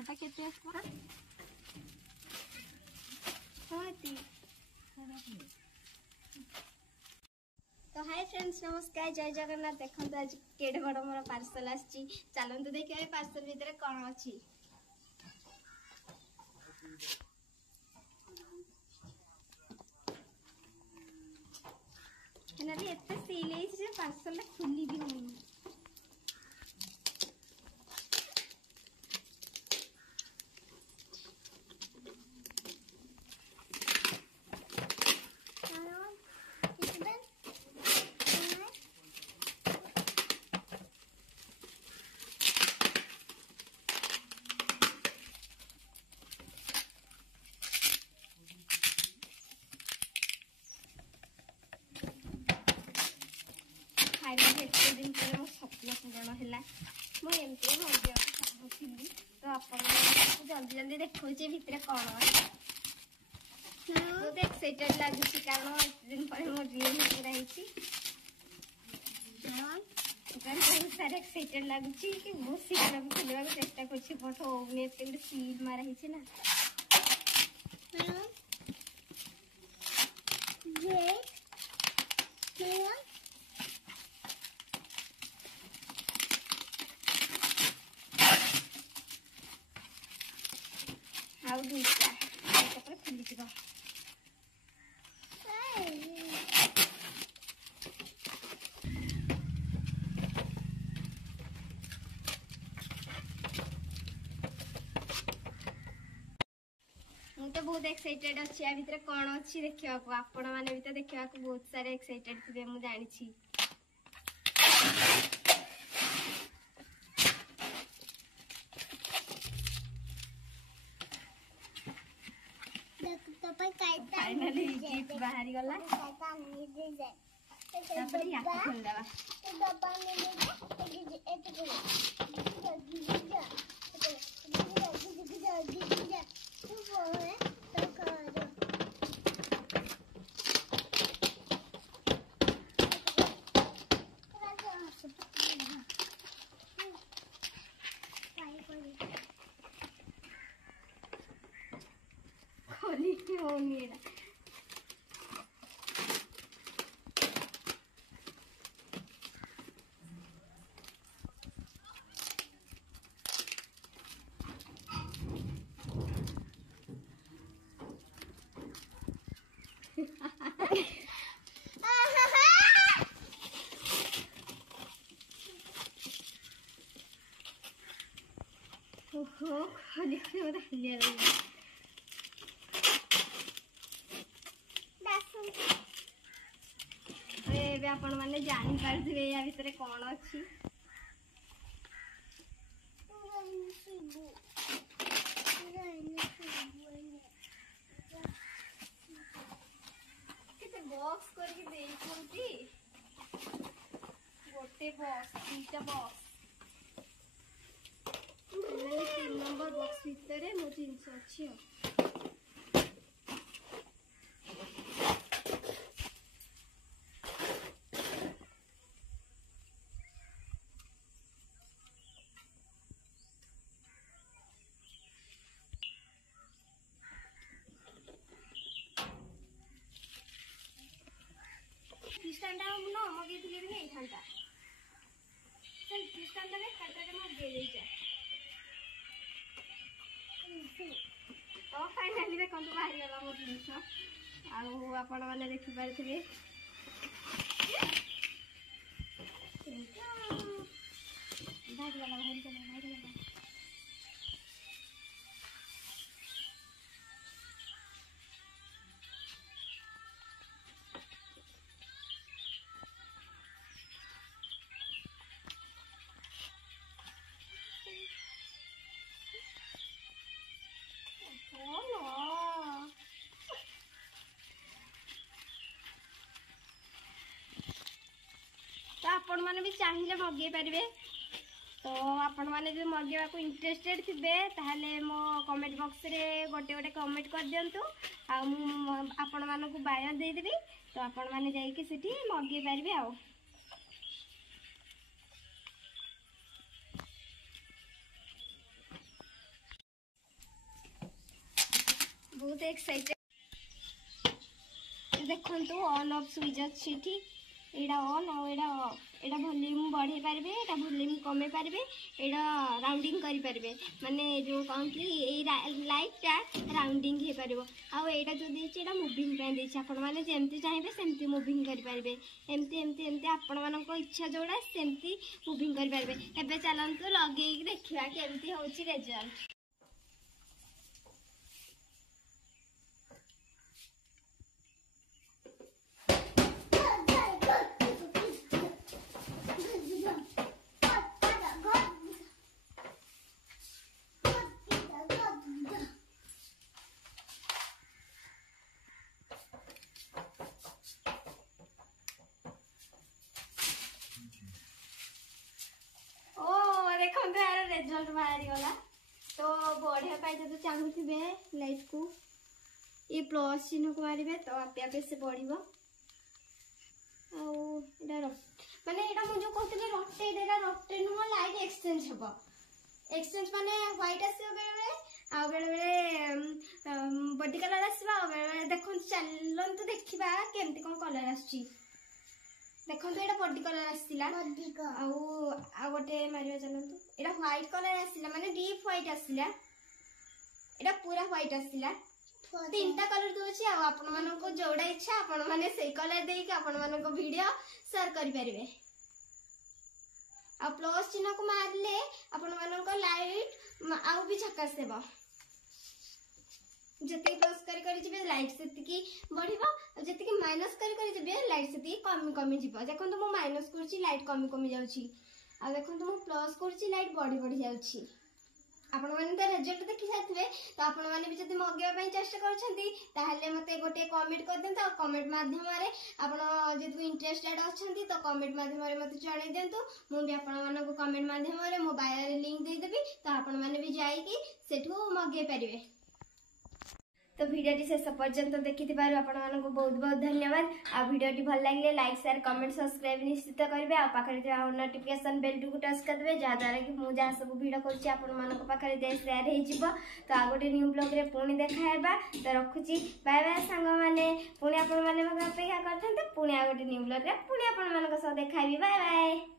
ସେଟା କେତେ ଆସିବ? तो हाय फ्रेंड्स नमस्कार जय जगन्नाथ। देखो आज केड़े बड़ मोर पार्सल आसी चलतु देखिए पार्सल भितर कौन अच्छी। एत सील पार्सल खुली भी होनी। एत दिन पर मो स्वप्न पूरण है मुझे मजा चाहूली तो आप जल्दी जल्दी देखा भितर कौन बहुत एक्साइटेड लगुच कारण एत दिन पर मो ड्रीम पूरा बहुत सारे एक्साइटेड लगुच कि बहुत शीघ्र खोलने चेष्टा कर होनी एत सील माराही ना। आउ दुईटा खुली जा मुझे बहुत एक्साइटेड अच्छी या भितर कौन अच्छी देखा आपण मैंने भी तो देखा बहुत सारे एक्साइटेड थे मुझे जानी। फाइनली गिफ्ट बाहर गला तापर याको खोल देबा खोली होनी है। ओहो खोली मत हलिया लगे आपण मैंने जानी पारे या भितर कौन अच्छी बॉक्स करके गोटे बॉक्स दुईटा बॉक्स 3 नंबर बॉक्स भितर मो जिनस अच्छी क्रिस्टान न मगे भी नहीं था चल क्रिस्टान मगे तो फाइनाली देखो बाहर गला मो जिनस आपण मैंने देखिपारे तो आपण मैंने भी चाहिए मगे पारे तो आपण मैंने जो मगेवा को इंटरेस्टेड थे ताहले मो कमेंट बॉक्स रे गोटे गोटे कमेंट कर दिंतु आपण मानक बायो देदेवी तो आपण मैंने जाइए सेठी मगे पारे आ। बहुत एक्साइटेड देखंतु ऑन ऑफ स्विच अछि ठी एडा ऑन आ एडा ऑफ एडा वॉल्यूम बढ़े पारबे एडा वॉल्यूम कमे पारबे एडा राउंडिंग करि पारबे माने जो काउंटली ए लाइट टा राउंडिंग हे पारबो आ एडा जो देछि एडा मूविंग पे देछि आपण माने जेमति चाहेबे सेमति मूविंग करि पारबे एमति एमति एमति आपण मानको इच्छा जोडा सेमति मूविंग करि पारबे एबे चलंतु लगेई देखिबा केमति होछि रिजल्ट रिजल्ट बाहरी गला तो बढ़िया पाई तो चाहूबे लाइट को ये प्लस चिन्ह को मारे तो आपे आपे से बढ़िबो माने एटा मु जो कहतले रोटेट नुह लाइट एक्सचेंज हबो एक्सचेंज माने व्हाइट आसीबो बेले बेले बॉडी कलर आसीबो बेले देखन चलंतु देखिबा केमती कोन कलर आछि देखो तो एटा बॉडी कलर आसीला आ गोटे मारिया चलंतु एटा व्हाइट कलर आसीला माने डीप व्हाइट आसीला एटा पूरा व्हाइट आसीला तीनटा कलर दोछि आ आपण मानको को जोडा इच्छा आपण माने सेई कलर देई के आपण मानको वीडियो शेयर करि परिबे आ प्लस चिन्ह को मारले आपण मानको लाइट आउ भी झकास देबो जति प्लस करी जिबे लाइट सेति की बढ़िबो जति की माइनस करी जिबे लाइट सेति कमी कमी जिबो देखो तो मु माइनस करछि लाइट कमी कमी जाउछि आ देखो तो मु प्लस करछि लाइट बढ़ी बढ़ी जाउछि आपण माने तो रिजल्ट देखि साथबे तो आपण माने भी जति मगेबा पई चेष्टा करछंती ताहले मते गोटे कमेंट कर देंतो कमेंट माध्यम रे आपण जति इंटरेस्टेड अछंती तो कमेंट माध्यम रे मते जणाई देंतो मु भी आपण माने को कमेंट माध्यम रे मो बायो रे लिंक दे देबी तो आपण माने भी जाई कि सेठू मगे परिबे तो वीडियो शेष पर्यंत देखि आपण मानक बहुत बहुत धन्यवाद आ वीडियो भल लगे लाइक शेयर कमेंट सब्सक्राइब निश्चित करेंगे आ पाखे नोटिफिकेशन बेल टू टच करदे जहाँद्वारा कि मुझे जहाँ सब भिड कर शेयर हो तो आ गए न्यू ब्लॉग रे पुणी देखा तो रखुची बाय बाय सांग मैंने पुणी आपण मैंने अपेक्षा करते पुणी आ गए न्यू ब्लॉग रे पुणी आपण देखा बाय बाय।